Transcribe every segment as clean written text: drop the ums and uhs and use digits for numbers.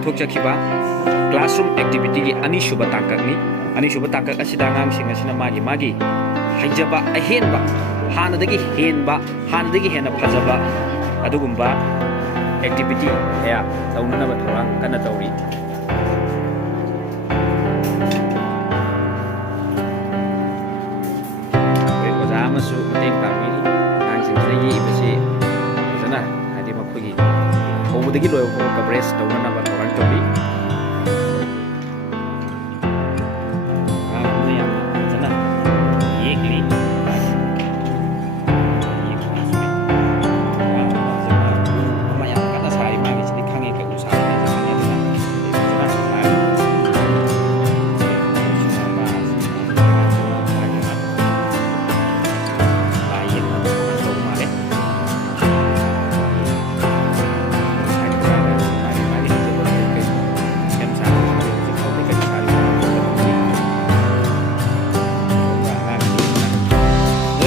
ꯄꯥꯡꯊꯣꯛꯆꯈꯤꯕ classroom ꯑꯦꯛꯇꯤꯚꯤꯇꯤꯒꯤ ꯑꯅꯤꯁꯨꯕ ꯇꯥꯡꯀꯛꯅꯤ ꯑꯅꯤꯁꯨꯕ ꯇꯥꯡꯀꯛ ꯑꯁꯤꯗ ꯑꯉꯥꯡꯁꯤꯡ ꯑꯁꯤꯅ ꯃꯥꯒꯤ ꯍꯩꯖꯕ ꯑꯍꯦꯟꯕ ꯍꯥꯟꯅꯗꯒꯤ ꯍꯦꯟꯅ ꯐꯖꯕ ꯑꯗꯨꯒꯨꯝꯕ ꯑꯦꯛꯇꯤꯚꯤꯇꯤ ꯀꯌꯥ ꯇꯧꯅꯅꯕ ꯊꯧꯔꯥꯡ ꯀꯟꯅ ꯇꯧꯔꯤ ꯑꯣꯖꯥ ꯑꯃꯁꯨ ꯃꯇꯦꯡ ꯄꯥꯡꯕꯤꯔꯤ ꯑꯉꯥꯡꯁꯤꯡꯁꯤꯅ ꯌꯦꯛꯏꯕꯁꯤ ꯐꯖꯅ ꯍꯥꯏꯗꯤ ꯃꯈꯣꯏꯒꯤ ꯍꯧꯕꯗꯒꯤ ꯂꯣꯏꯕ ꯐꯥꯎꯕ ꯀꯚꯔꯦꯖ ꯇꯧꯅꯅꯕ ꯊꯧꯔꯥꯡ ꯇꯧꯔꯤ ꯑꯉꯥꯡ ꯑꯃꯅ ꯌꯥꯝꯅ ꯐꯖꯅ ꯌꯦꯛꯂꯤ ꯑꯃ ꯌꯥꯝ ꯀꯟꯅ ꯁꯥꯔꯤ ꯃꯥꯒꯤꯁꯤꯗꯤ ꯈꯪꯉꯦ ꯀꯩ ꯁꯥꯔꯤꯅꯦ ꯈꯪꯉꯦ ꯑꯗꯨꯅ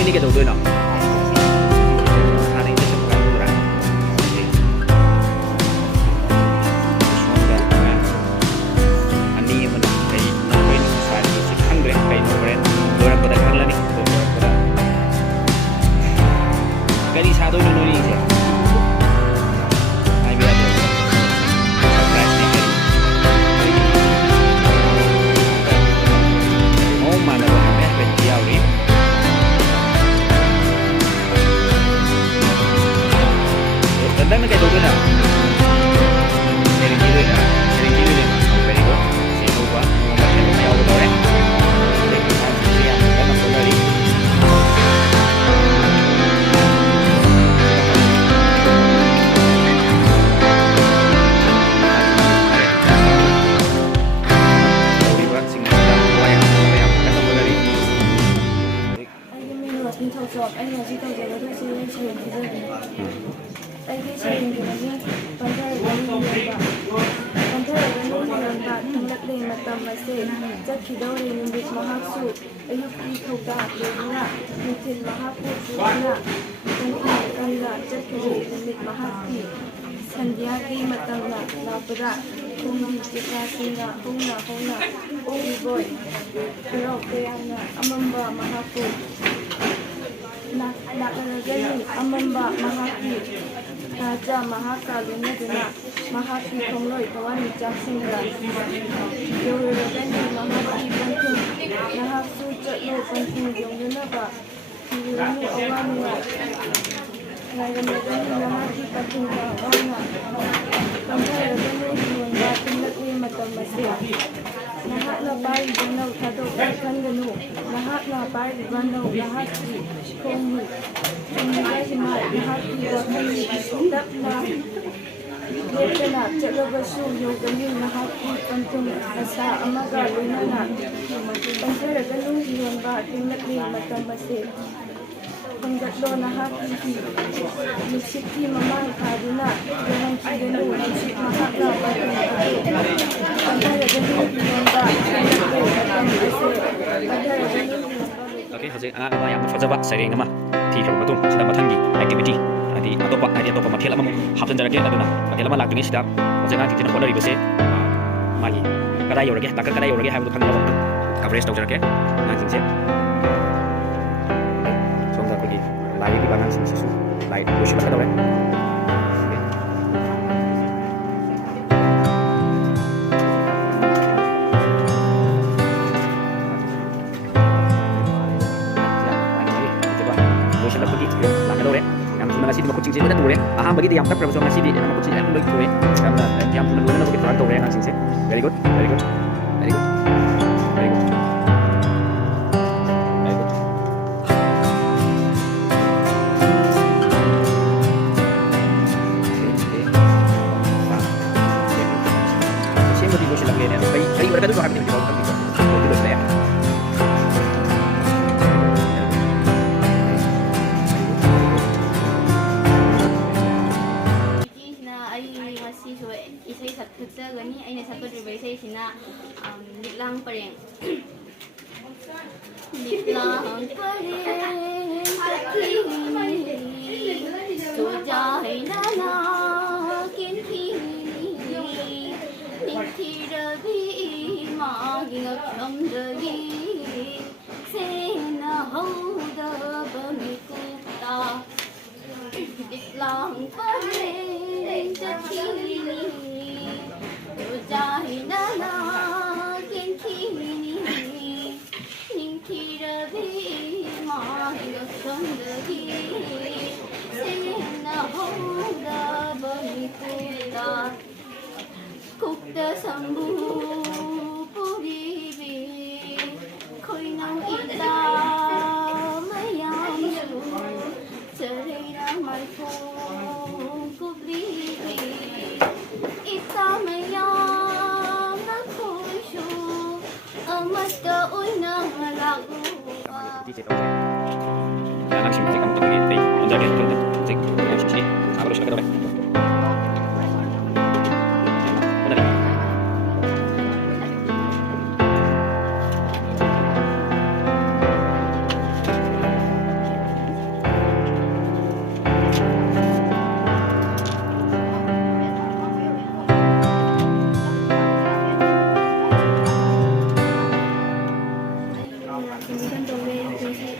ini kita udah nak hari ini sebuah ukuran ani mana kayak nopen saat ini kangre kayak nopen orang pada kangla nih orang pada kali satu ini sih ai biar ada surprise nih oh mana boleh berjauh nih dan kayak gitu nah sering gitu nih very good saya coba ngomongin kayak apa ya siap kan aku dari ꯑꯩꯒꯤ ꯁꯩꯔꯦꯡꯗꯨꯅꯤ ꯄꯟꯊꯔꯒ ꯊꯤꯡꯂꯛꯂꯦ ꯃꯇꯝ ꯑꯁꯦ ꯆꯠꯈꯤꯗꯧꯔꯦ ꯅꯨꯃꯤꯠ ꯃꯍꯥꯛꯁꯨ ꯑꯌꯨꯛꯀꯤ ꯊꯧꯗꯥꯡ ꯂꯣꯏꯗꯨꯅ ꯅꯨꯡꯊꯤꯜ ꯃꯍꯥꯛꯄꯨ ꯄꯨꯗꯨꯅ ꯀꯟꯅ ꯆꯠꯈꯤꯗꯦ ꯅꯨꯃꯤꯠ ꯃꯍꯥꯛꯀꯤ ꯁꯟꯙ꯭ꯌꯥꯒꯤ ꯃꯇꯝꯅ ꯂꯥꯛꯄꯗ ꯈꯣꯡꯒꯤ ꯆꯦꯀꯥꯁꯤꯡꯅ ꯍꯧꯅ ꯑꯣꯛꯂꯤꯕꯣꯏ ꯍꯔꯥꯎ ꯇꯌꯥꯝꯅ ꯑꯃꯝꯕ ꯃꯍꯥꯛꯄꯨ ꯂꯥꯛꯂꯒꯅꯤ ꯑꯃꯝꯕ ꯃꯍꯥꯛꯀꯤ ꯔꯥꯖꯥ ꯃꯍꯥꯛꯀ ꯂꯣꯏꯅꯗꯨꯅ ꯃꯍꯥꯛꯀꯤ ꯈꯣꯡꯂꯣꯏ ꯊꯋꯥꯟꯃꯤꯆꯥꯛꯁꯤꯡꯒ ꯌꯧꯔꯒꯅꯤ ꯃꯍꯥꯛꯀꯤ ꯄꯟꯊꯨꯡ ꯅꯍꯥꯛꯁꯨ ꯆꯠꯂꯣ ꯄꯟꯊꯨꯡ ꯌꯧꯅꯅꯕ ꯊꯤꯔꯨꯔꯅꯨ ꯑꯋꯥ ꯅꯨꯡꯉꯥꯏ ꯉꯥꯏꯔꯝꯂꯒꯅꯤ ꯅꯍꯥꯛꯀꯤ ꯄꯟꯊꯨꯡꯗ ꯋꯥꯅ ꯄꯟꯊꯔꯒꯅꯨ ꯌꯣꯟꯕ ꯊꯤꯡꯂꯛꯂꯦ ꯃꯇꯝ ꯑꯁꯦ ꯅꯍꯥꯛꯅ ꯄꯥꯏꯔꯤꯕ ꯅꯧ ꯊꯥꯗꯣꯛꯄ ꯈꯟꯒꯅꯨ ꯅꯍꯥꯛꯅ ꯄꯥꯏꯔꯤꯕ ꯅꯧ ꯅꯍꯥꯛꯀꯤ ꯈꯣꯡꯅꯤ ꯆꯨꯝꯂꯤꯕ ꯍꯤꯃꯥꯏ ꯅꯍꯥꯛꯀꯤ ꯋꯥꯈꯜꯅꯤ ꯇꯞꯅ ꯂꯦꯞꯇꯅ ꯆꯠꯂꯕꯁꯨ ꯌꯧꯒꯅꯤ ꯅꯍꯥꯛꯀꯤ ꯄꯟꯊꯨꯡ ꯑꯁꯥ ꯑꯃꯒ ꯂꯣꯏꯅꯅ ꯄꯟꯊꯔꯒꯅꯨ ꯌꯣꯟꯕ ꯊꯤꯡꯂꯛꯂꯦ ꯃꯇꯝ ꯑꯁꯦ ꯍꯣꯡꯒꯠꯂꯣ ꯅꯍꯥꯛꯀꯤ ꯅꯨꯡꯁꯤꯠꯀꯤ ꯃꯃꯥꯡ ꯊꯥꯗꯨꯅ ꯌꯧꯍꯟꯈꯤꯒꯅꯨ ꯅꯨꯡꯁꯤꯠ ꯃꯍꯥꯛꯅ ꯄꯟꯊꯨꯡ ꯑꯗꯨ ꯄꯟꯊꯔꯒꯅꯨ ꯌꯣꯟꯕ ꯊꯤꯡꯂꯛꯂꯦ ꯃꯇꯝ ꯑꯁꯦ ꯄꯟꯊꯔꯒꯅꯨ oke hꯧꯖꯤꯛ ꯑꯉꯥꯡ ꯑꯃ ꯌꯥꯝꯅ ꯐꯖꯕ ꯁꯩꯔꯦꯡ ꯑꯃ ꯊꯤꯈ꯭ꯔꯕ ꯃꯇꯨꯡ ꯁꯤꯗ ꯃꯊꯪꯒꯤ ꯑꯦꯛꯇꯤꯚꯤꯇꯤ ꯍꯥꯏꯗꯤ ꯑꯇꯣꯞꯄ ꯃꯊꯦꯜ ꯑꯃꯃꯨꯛ ꯍꯥꯞꯆꯤꯟꯖꯔꯛꯀꯦ ꯑꯗꯨꯅ ꯃꯊꯦꯜ ꯑꯃ ꯂꯥꯛꯇ꯭ꯔꯤꯉꯩꯁꯤꯗ ꯍꯧꯖꯤꯛ ꯑꯉꯥꯡꯁꯤꯡꯁꯤꯅ ꯍꯣꯠꯅꯔꯤꯕꯁꯦ ꯃꯥꯒꯤ ꯀꯗꯥꯏ ꯌꯧꯔꯒꯦ ꯇꯥꯡꯀꯛ ꯀꯗꯥꯏ ꯌꯧꯔꯒꯦ ꯍꯥꯏꯕꯗꯨ ꯈꯪꯅꯕ ꯀꯚꯔꯦꯖ ꯇꯧꯖꯔꯛꯀꯦ ꯑꯉꯥꯡꯁꯤꯡꯁꯦ ꯁꯣꯝꯗ ꯑꯩꯈꯣꯏꯒꯤ ꯂꯥꯏ ꯌꯦꯛꯂꯤꯕ ꯑꯉꯥꯡꯁꯤꯡꯁꯤꯁꯨ ꯂꯥꯏ ꯂꯣꯏꯁꯤꯜꯂꯛꯀꯗꯧꯔꯦ loisilakpagi lakadore yam thuna ngasi makhutjing je tura ahambagidi yam tapra so ngasi di makhutjing yam loi ture yam thuna loina bagi thurang tore ngang singse very good very good very good very good very good siempre digo si la viene kai berkata dulu kami di bawah kami itu saya isai sakutjagani aina sakutriba isaisina litlang pareng litlang pareng sakhi sujai nana kinhi 마기 ꯉꯛꯂꯝꯗꯒꯤ ꯁꯦꯟꯅꯍꯧꯗꯕ ꯃꯤꯀꯨꯞꯇ ꯂꯤꯛꯂꯥꯡ ꯄꯔꯦꯡ ꯆꯠꯈꯤꯅꯤ ꯌꯣꯖꯥꯏꯅꯅ ꯀꯦꯟꯈꯤꯅꯤ ꯅꯤꯡꯊꯤꯔꯕꯤ 마기 ꯉꯛꯂꯝꯗꯒꯤ ꯁꯦꯟꯅꯍꯧꯗꯕ 미꾸다 국대상부 뿌리비 khơi nắng 이따 마양수 저리랑 말고 꾸리비 이따 마양 나 코쇼 어머다 울나라고 anak sih kamu pergi teh menjaga itu cek anak sih harus ada baik udah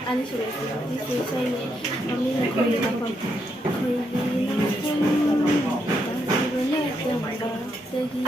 Ani sudah selesai nih. Kami nak pergi apa? Pergi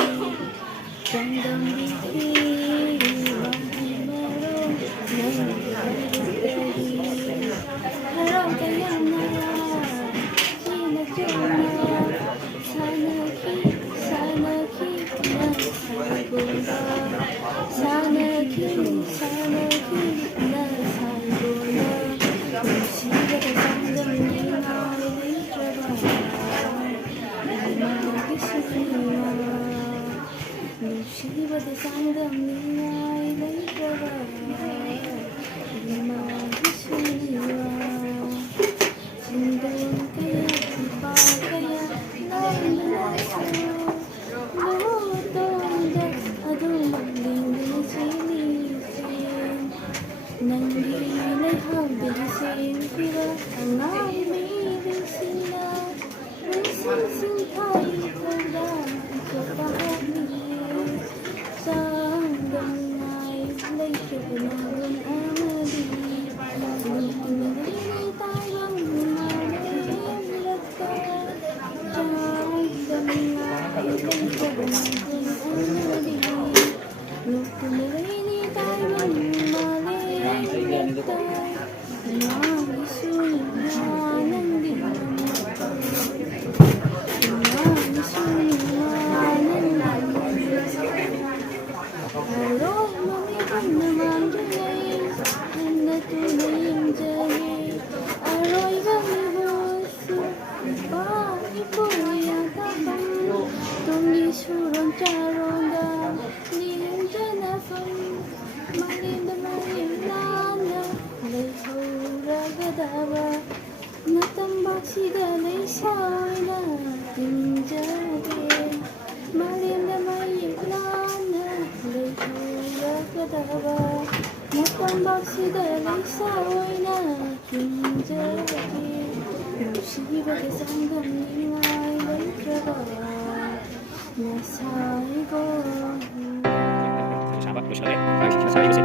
sahabat terus lagi saya bisa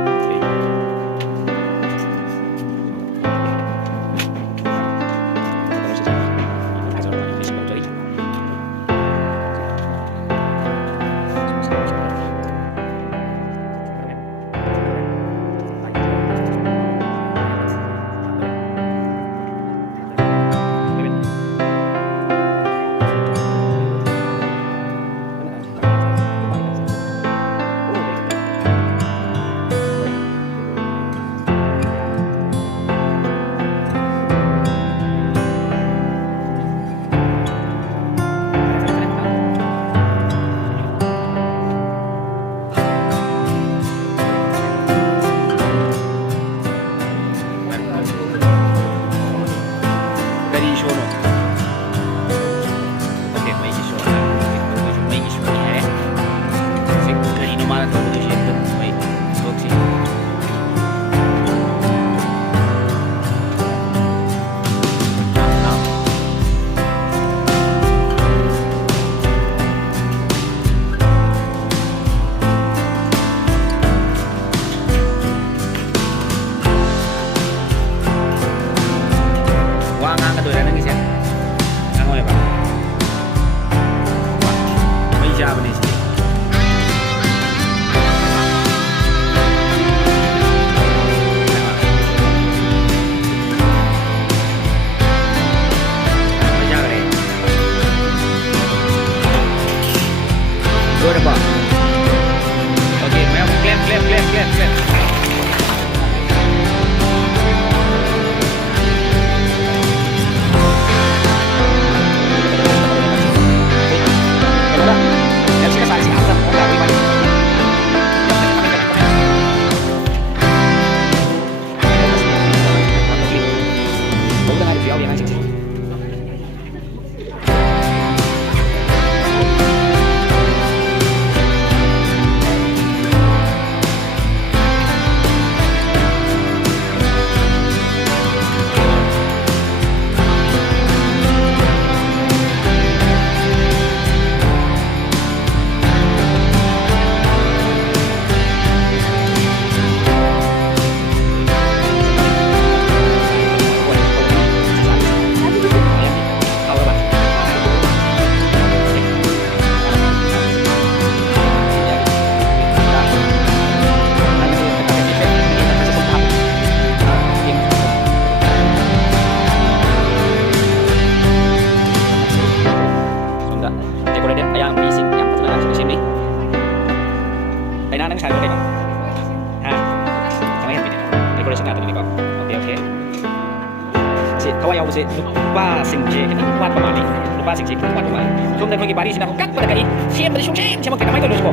ꯇꯧꯕꯁꯦ ꯅꯨꯄꯥꯁꯤꯡꯁꯦ ꯈꯤꯇꯪ ꯋꯥꯠꯄ ꯃꯥꯜꯂꯤ ꯅꯨꯄꯥꯁꯤꯡꯁꯦ ꯈꯤꯇꯪ ꯋꯥꯠꯄ ꯃꯥꯜꯂꯤ ꯁꯣꯝꯗ ꯑꯩꯈꯣꯏꯒꯤ ꯄꯥꯔꯤꯁꯤꯅ ꯀꯛꯄꯗ ꯀꯛꯏ ꯁꯦꯝꯕꯗꯤ ꯁꯦꯝꯃꯛꯇꯦ ꯀꯃꯥꯏꯅ ꯇꯧꯔꯤꯅꯣ ꯁꯤꯕꯣ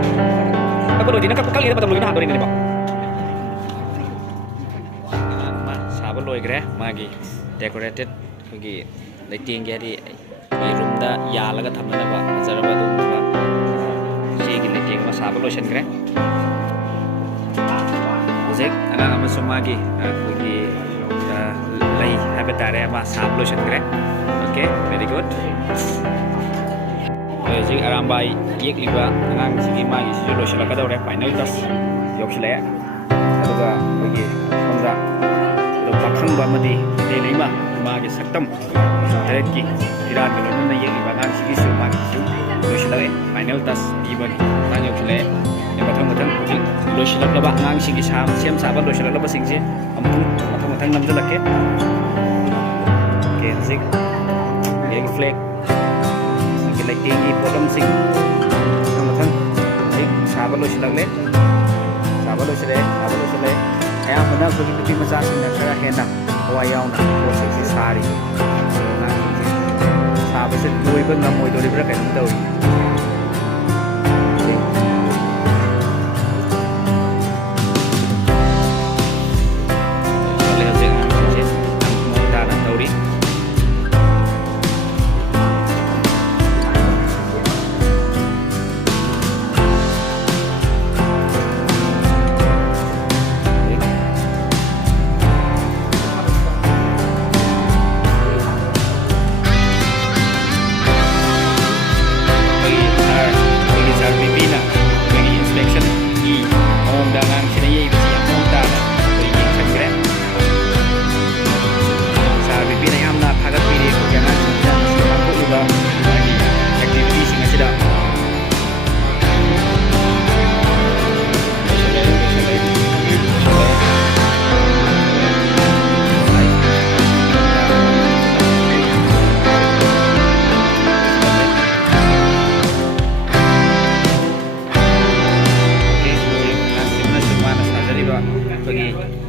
ꯀꯛꯄ ꯂꯣꯏꯗꯦ ꯅꯪ ꯀꯛꯂꯤꯉꯩꯗ ꯃꯇꯝ ꯂꯣꯏꯅ ꯍꯥꯟꯗꯣꯔꯤꯅꯦꯕꯣ ꯁꯥꯕ ꯂꯣꯏꯈ꯭ꯔꯦ ꯃꯥꯒꯤ ꯗꯦꯀꯣꯔꯦꯇꯦꯠ ꯑꯩꯈꯣꯏꯒꯤ ꯂꯩꯇꯦꯡꯒꯤ ꯍꯥꯏꯗꯤ ꯑꯩꯈꯣꯏ ꯔꯨꯝꯗ ꯌꯥꯜꯂꯒ ꯊꯝꯅꯅꯕ ꯐꯖꯔꯕ ꯑꯗꯨꯒꯨꯝꯕ ꯆꯦꯒꯤ ꯂꯩꯇꯦꯡ ꯑꯃ ꯁꯥꯕ ꯂꯣꯏꯁꯤꯟꯈ꯭ꯔꯦ ꯍꯧꯖꯤꯛ ꯑꯉꯥꯡ ꯑꯃꯁꯨ ꯃꯥꯒꯤ ꯑꯩꯈꯣꯏꯒꯤ lay happy tare ama sab lo shankre okay very good ji arambai yek liba angang sigi magi si lo shala kadawre final tas yokshle aduga ogi sonda do pakhang ba madi de leima magi saktam direct ki iran ga lona yek liba angang sigi su magi su lo shala final tas iba ta yokshle ne mathang mathang lo shala ba angang sigi sam sem saba lo shala ba singje ampu mathang mathang namjalakke okay zik yek flag like tinggi potom sing mathang zik saba lo silagle ayam benar so gitu masa sing na kara hena hawayaw na ko si sari na saba se doi ba ngamoi dori bra kan tau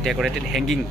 decorated hanging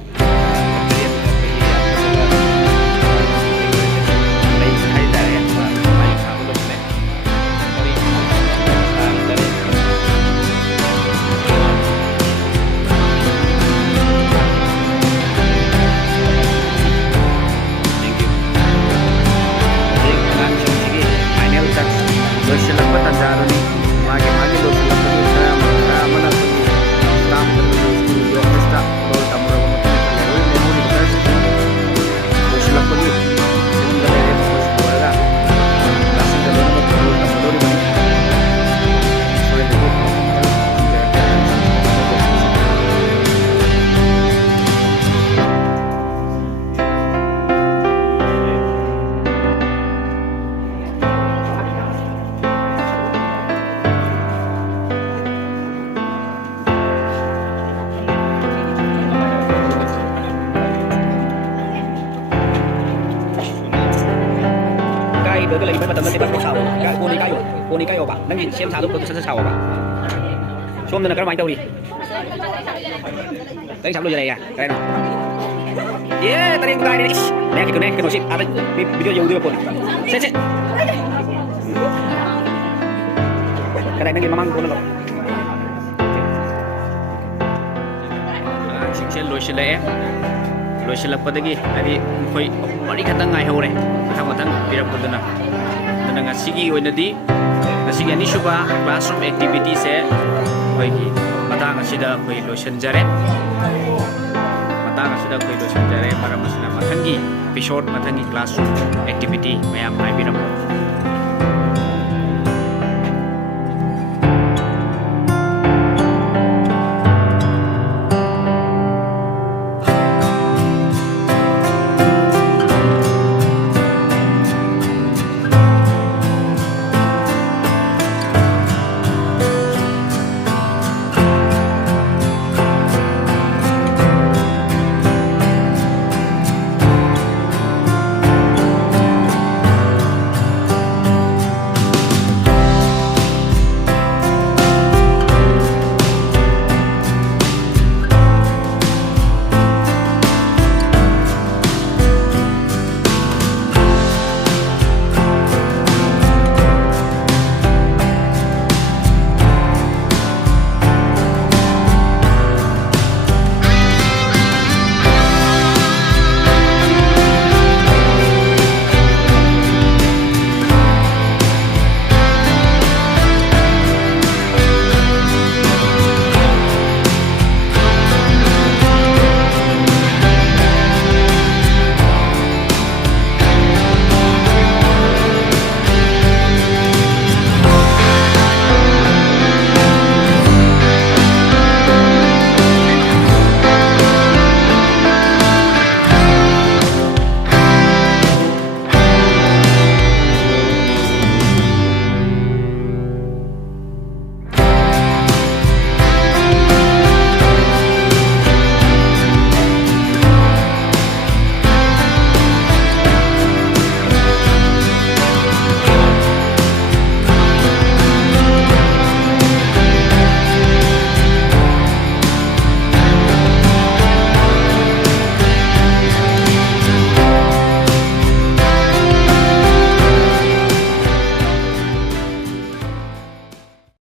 đối với lại mấy tầm nó sẽ bắt sào cái cô này cái bà nâng nhìn xem sao lúc tôi sẽ sào bà xuống đây là cái máy đâu đi cái sắm đôi giờ này à cái nào yeah tadi cái này nè cái nó ship ada video yang udah pun set cái này nâng mamang pun nó sẽ lôi silappadagi adi khoi bari khatang ngai hore mathang pirapuduna nanga sigi oinadi nasigi ani shuba classroom activity se khoi gi matang asida khoi lotion jare maramasina mathangi episode mathangi classroom activity mayam hai biram